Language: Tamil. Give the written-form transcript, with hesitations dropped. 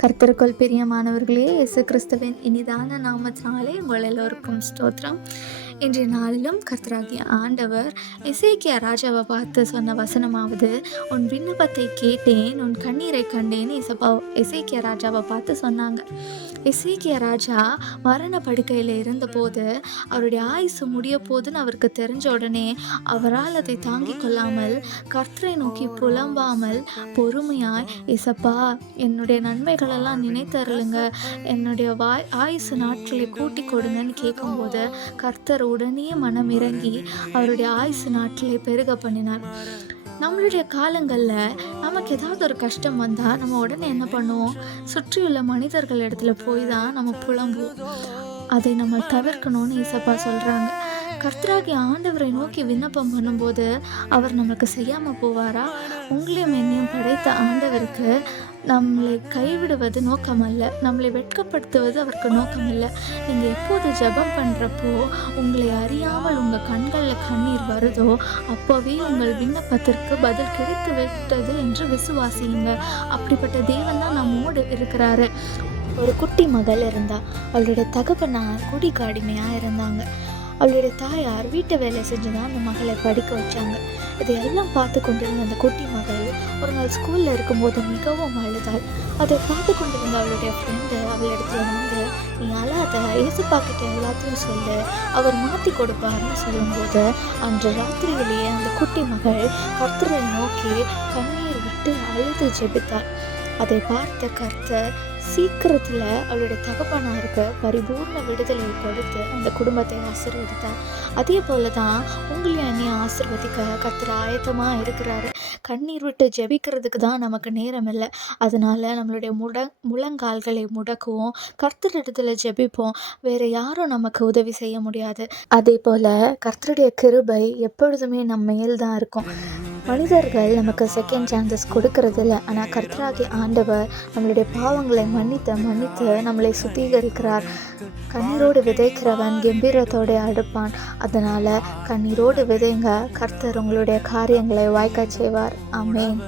கர்த்தருக்குள் பிரியமானவர்களே, இயேசு கிறிஸ்துவின் இனிதான நாமத்தினாலே உங்கள் எல்லோருக்கும் ஸ்தோத்திரம். இன்றைய நாளிலும் கர்த்தராகிய ஆண்டவர் எசேக்கியா ராஜாவை பார்த்து சொன்ன வசனமாவது, உன் விண்ணப்பத்தை கேட்டேன், உன் கண்ணீரை கண்டேன்னு எசேக்கியா ராஜாவை பார்த்து சொன்னாங்க. எசேக்கியா ராஜா மரண படுக்கையில் இருந்தபோது அவருடைய ஆயுசு முடிய போதுன்னு அவருக்கு தெரிஞ்ச உடனே அவரால் அதை தாங்கிக் கொள்ளாமல் கர்த்தரை நோக்கி புலம்பாமல் பொறுமையாய், ஏசப்பா என்னுடைய நன்மைகளெல்லாம் நினைத்தருளுங்க, என்னுடைய ஆயுசு நாட்களை கூட்டி கொடுங்கன்னு கேட்கும்போது கர்த்தர் உடனே மனம் இறங்கி அவருடைய ஆயுசு நாட்களை பெருக பண்ணினார். நம்மளுடைய காலங்களில் நமக்கு ஏதாவது ஒரு கஷ்டம் வந்தால் நம்ம உடனே என்ன பண்ணுவோம்? சுற்றியுள்ள மனிதர்கள் இடத்துல போய் தான் நம்ம புலம்புவோம். அதை நம்ம தவிர்க்கணும்னு ஏசப்பா சொல்கிறாங்க. கர்த்தராகிய ஆண்டவரை நோக்கி விண்ணப்பம் பண்ணும்போது அவர் நமக்கு செய்யாமல் போவாரா? உங்களையும் என்னையும் படைத்த ஆண்டவருக்கு நம்மளை கைவிடுவது நோக்கமல்ல, நம்மளை வெட்கப்படுத்துவது அவருக்கு நோக்கமில்லை. நீங்கள் எப்போது ஜெபம் பண்ணுறப்போ உங்களை அறியாமல் உங்கள் கண்களில் கண்ணீர் வருதோ அப்போவே உங்கள் விண்ணப்பத்திற்கு பதில் கிடைத்து விட்டது என்று விசுவாசியுங்க. அப்படிப்பட்ட தேவன் தான் நம்மோடு இருக்கிறாரு. ஒரு குட்டி மகள் இருந்தா. அவளுடைய தகப்பனார் குடிக்கு அடிமையாக இருந்தாங்க. அவளுடைய தாயார் வீட்டு வேலை செஞ்சு தான் அந்த மகளை படிக்க வச்சாங்க. இதையெல்லாம் பார்த்து கொண்டிருந்த அந்த குட்டி மகள் ஒரு நாள் ஸ்கூலில் இருக்கும்போது மிகவும் அழுதாள். அதை பார்த்து கொண்டிருந்த அவளுடைய ஃப்ரெண்டு அவளிடத்துல வந்து, நீ அழாத, ஏசப்பா கிட்ட எல்லாத்தையும் சொல்லு, அவர் மாற்றி கொடுப்பாருன்னு சொல்லும்போது அன்று ராத்திரியிலேயே அந்த குட்டி மகள் கர்த்தரை நோக்கி கண்ணீர் விட்டு அழுது ஜெபித்தாள். அதை பார்த்த கர்த்தர் சீக்கிரத்தில் அவளுடைய தகப்பனாருக்கு பரிபூர்ண விடுதலை கொடுத்து அந்த குடும்பத்தை ஆசீர்வதித்தார். அதே போல தான் உங்களையும் என்னையும் ஆசீர்வதிக்க கர்த்தர் ஆயத்தமாக இருக்கிறாரு. கண்ணீர் விட்டு ஜெபிக்கிறதுக்கு தான் நமக்கு நேரம் இல்லை. அதனால நம்மளுடைய முழங்கால்களை முடக்குவோம், கர்த்தரிடத்துல ஜெபிப்போம். வேறு யாரும் நமக்கு உதவி செய்ய முடியாது. அதே போல் கர்த்தருடைய கிருபை எப்பொழுதுமே நம்ம மேல் தான் இருக்கும். மனிதர்கள் நமக்கு செகண்ட் சான்சஸ் கொடுக்கறதில்ல. ஆனால் கர்த்தராகிய ஆண்டவர் நம்மளுடைய பாவங்களை மன்னித்து நம்மளை சுத்திகரிக்கிறார். கண்ணீரோடு விதைக்கிறவன் கம்பீரத்தோடு அடுப்பான். அதனால் கண்ணீரோடு விதைங்க, கர்த்தர் உங்களுடைய காரியங்களை வாய்க்க செய்வார். ஆமென்.